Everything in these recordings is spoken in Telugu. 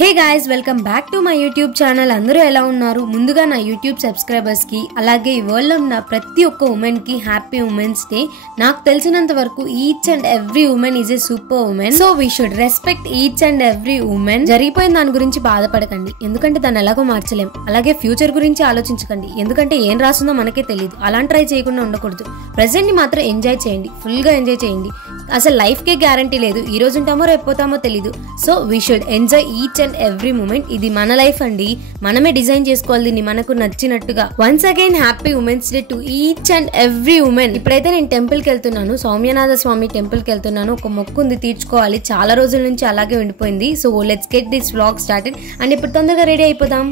Hey guys, welcome back to my YouTube channel. అందరూ ఎలా ఉన్నారు? ముందుగా నా యూట్యూబ్ సబ్స్క్రైబర్స్ కి, అలాగే ఈ వరల్డ్ లో ఉన్న ప్రతి ఒక్క ఉమెన్ కి హ్యాపీ ఉమెన్స్ డే. నాకు తెలిసినంత వరకు each and every women is a super women. So we should respect each and every women. జరిగిపోయిన దాని గురించి బాధపడకండి, ఎందుకంటే దాన్ని ఎలాగో మార్చలేం. అలాగే ఫ్యూచర్ గురించి ఆలోచించకండి, ఎందుకంటే ఏం రాస్తుందో మనకే తెలియదు. అలాంటి ట్రై చేయకుండా ఉండకూడదు. ప్రెసెంట్ ని మాత్రం ఎంజాయ్ చేయండి, ఫుల్ గా ఎంజాయ్ చేయండి. అసలు లైఫ్ కే గ్యారంటీ లేదు, ఈ రోజు ఉంటామో రేపు పోతామో తెలీదు. So we should enjoy each and every moment. ఇది మన లైఫ్ అండి, మనమే డిజైన్ చేసుకోవాలి దీన్ని మనకు నచ్చినట్టుగా. Once again happy women's day to each and every women. ఇప్పుడైతే నేను టెంపుల్ కి వెళ్తున్నాను, సౌమ్యనాథ స్వామి టెంపుల్ కి వెళ్తున్నాను. ఒక మొక్కు ఉంది, తీర్చుకోవాలి. చాలా రోజుల నుంచి అలాగే ఉండిపోయింది. So let's get this vlog started. And ఇప్పుడు తొందరగా రెడీ అయిపోదాం.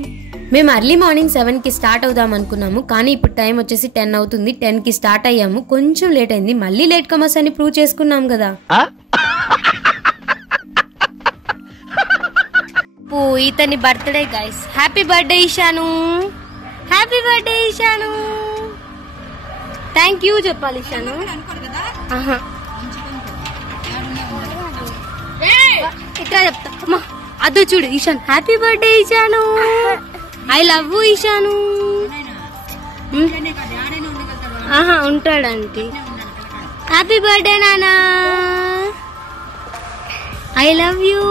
మేము ఎర్లీ మార్నింగ్ 7 కి స్టార్ట్ అవుదాం అనుకున్నాము, కానీ ఇప్పుడు టైం వచ్చేసి 10 అవుతుంది. 10 కి స్టార్ట్ అయ్యాము, కొంచెం లేట్ అయింది. మళ్ళీ లేట్ కమర్స్ అని ప్రూవ్ చేసుకున్నాం కదా. ఇతని birthday guys. Happy birthday Ishan, happy birthday Ishan. Thank you చెప్పాలి ఇషాను. ఇక్కడ చెప్తా, అదో చూడు Ishan. Happy birthday Ishan, I love you Ishan. ఉంటాడంటే హ్యాపీ బర్త్డే నానా, ఐ లవ్ యూ.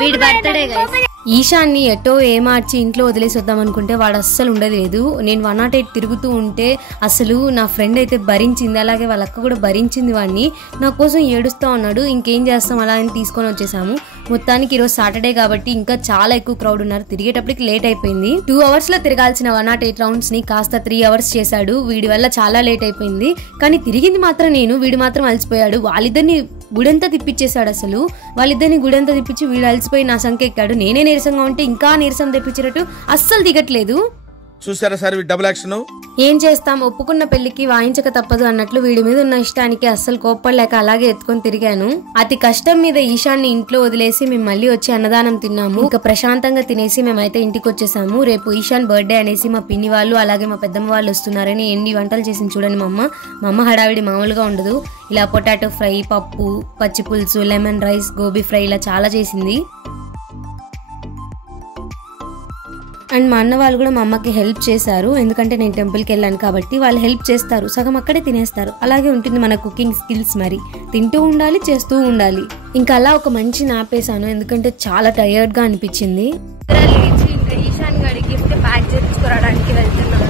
వీడి బర్త్డే గైస్. ఈశాన్ని ఎటో ఏమార్చి ఇంట్లో వదిలేసి వద్దాం అనుకుంటే వాడు అస్సలు ఉండలేదు. నేను 108 తిరుగుతూ ఉంటే అసలు నా ఫ్రెండ్ అయితే భరించింది, అలాగే వాళ్ళ అక్క కూడా భరించింది. వాడిని నా కోసం ఏడుస్తా ఉన్నాడు. ఇంకేం చేస్తాం, అలా అని తీసుకొని వచ్చేసాము. మొత్తానికి ఈరోజు సాటర్డే కాబట్టి ఇంకా చాలా ఎక్కువ క్రౌడ్ ఉన్నారు. తిరిగేటప్పటికి లేట్ అయిపోయింది. 2 అవర్స్ లో తిరగాల్సిన 108 రౌండ్స్ ని కాస్త 3 అవర్స్ చేశాడు. వీడి వల్ల చాలా లేట్ అయిపోయింది. కానీ తిరిగింది మాత్రం నేను, వీడు మాత్రం అలసిపోయాడు. వాళ్ళిద్దరిని గుడంతా తిప్పించేశాడు. అసలు వాళ్ళిద్దరిని గుడంతా తిప్పించి వీడు అలసిపోయి నా సంఖ్య ఎక్కాడు. నేనే నీరసంగా ఉంటే ఇంకా నీరసం తెప్పించినట్టు అస్సలు దిగట్లేదు. చూసారా సార్ డబుల్ యాక్షన్. ఏం చేస్తాం, ఒప్పుకున్న పెళ్లికి వాయించక తప్పదు అన్నట్లు వీడి మీద ఉన్న ఇష్టానికి అస్సలు కోప్పడలేక అలాగే ఎత్తుకొని తిరిగాను. అతి కష్టం మీద ఈశాన్ని ఇంట్లో వదిలేసి మేము మళ్ళీ వచ్చి అన్నదానం తిన్నాము. ఇంకా ప్రశాంతంగా తినేసి మేమైతే ఇంటికి వచ్చేసాము. రేపు ఈశాన్ బర్త్డే అనేసి మా పిన్ని వాళ్ళు అలాగే మా పెద్దమ్మ వాళ్ళు వస్తున్నారని ఎన్ని వంటలు చేసింది చూడండి మా అమ్మ. హడావిడి మామూలుగా ఉండదు. ఇలా పొటాటో ఫ్రై, పప్పు, పచ్చి పులుసు, లెమన్ రైస్, గోబీ ఫ్రై ఇలా చాలా చేసింది. అండ్ మా అన్న వాళ్ళు కూడా మా అమ్మకి హెల్ప్ చేశారు, ఎందుకంటే నేను టెంపుల్కి వెళ్ళాను కాబట్టి. వాళ్ళు హెల్ప్ చేస్తారు, సగం అక్కడే తినేస్తారు. అలాగే ఉంటుంది మన కుకింగ్ స్కిల్స్. మరి తింటూ ఉండాలి, చేస్తూ ఉండాలి. ఇంకా అలా ఒక మంచి నాప్ వేసాను, ఎందుకంటే చాలా టైర్డ్ గా అనిపించింది. ఈశాన్ గడి గిఫ్ట్ ప్యాక్ చేయించుకోవడానికి వెళ్తున్నాను.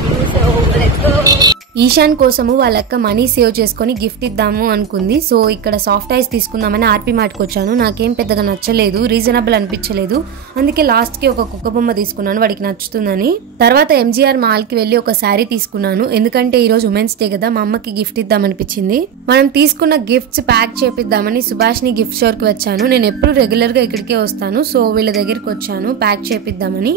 ఈశాన్ కోసము వాళ్ళ అక్క మనీ సేవ్ చేసుకుని గిఫ్ట్ ఇద్దాము అనుకుంది. సో ఇక్కడ సాఫ్ట్ ఐస్ తీసుకుందామని ఆర్పీ మార్ట్కి వచ్చాను. నాకేం పెద్దగా నచ్చలేదు, రీజనబుల్ అనిపించలేదు. అందుకే లాస్ట్ కి ఒక కుక్క బొమ్మ తీసుకున్నాను, వాడికి నచ్చుతుందని. తర్వాత ఎంజీఆర్ మాల్ కి వెళ్లి ఒక శారీ తీసుకున్నాను, ఎందుకంటే ఈ రోజు ఉమెన్స్ డే కదా, మా అమ్మకి గిఫ్ట్ ఇద్దామనిపించింది. మనం తీసుకున్న గిఫ్ట్స్ ప్యాక్ చేపిద్దామని సుభాష్ ని గిఫ్ట్ స్టోర్ కి వచ్చాను. నేను ఎప్పుడు రెగ్యులర్ గా ఇక్కడికే వస్తాను, సో వీళ్ళ దగ్గరికి వచ్చాను ప్యాక్ చేపిద్దామని.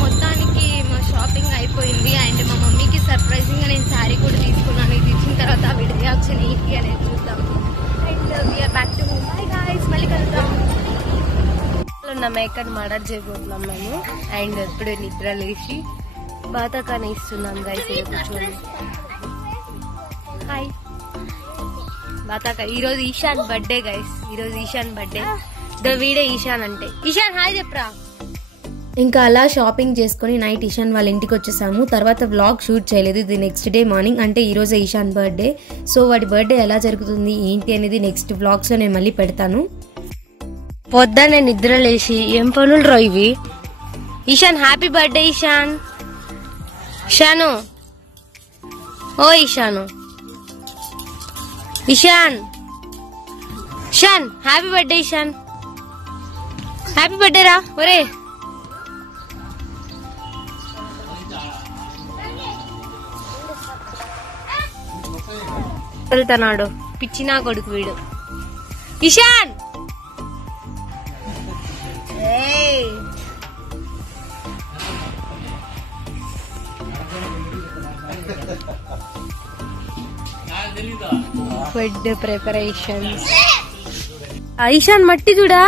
మొత్తానికి మా షాపింగ్ అయిపోయింది. అండ్ మా మమ్మీకి సర్ప్రైజింగ్ గా నేను శారీ కూడా తీసుకున్నాను. ఇది ఇచ్చిన తర్వాత వీడి రియాక్షన్ ఏంటి అనేది చూద్దాం. And we are back to Mumbai guys. మళ్ళీ కలుద్దాం. నా మేకర్ మర్డర్ చేయబోతున్నాం మేము. అండ్ ఇప్పుడు నిద్ర లేచి బాతాకానే ఇస్తున్నాం గైస్. కూర్చోండి. హాయ్ బాతాకా. ఈరోజు ఈశాన్ బర్త్డే గైస్, ఈరోజు ఈశాన్ బర్త్డే. వీడే ఈశాన్ అంటే. ఈశాన్ హాయ్ చెప్పరా. ఇంకా అలా షాపింగ్ చేసుకుని నైట్ ఈశాన్ వాళ్ళ ఇంటికి వచ్చేసాము. తర్వాత వ్లాగ్ షూట్ చేయలేదు, ఇది నెక్స్ట్ డే మార్నింగ్, అంటే ఈ రోజే ఈశాన్ బర్త్డే. సో వాడి బర్త్డే ఎలా జరుగుతుంది ఏంటి అనేది నెక్స్ట్ వ్లాగ్స్ లో నేను మళ్ళీ పెడతాను. పొద్దున్నే నిద్ర లేచి ఏం పనులు రా ఇవి. Ishan happy birthday Ishan. ఇషాను, ఓ Ishan, Ishan, Ishan happy birthday Ishan. Happy birthday రా ఒరే. వెళ్తున్నాడు పిచ్చినా కొడుకు వీడు. Ishan food preparations. ఈశాన్ మట్టి చూడా,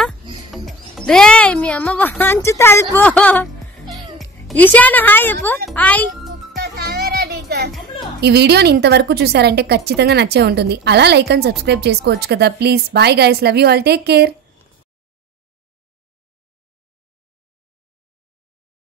రే మీ అమ్మ వాంచుతాది పో. ఈశాన్ హాయ్ చెప్పు. హాయ్. ఈ వీడియోని ఇంతవరకు చూసారంటే ఖచ్చితంగా నచ్చే ఉంటుంది. అలా లైక్ అండ్ సబ్స్క్రైబ్ చేసుకోవచ్చు కదా please. Bye guys, love you all, take care.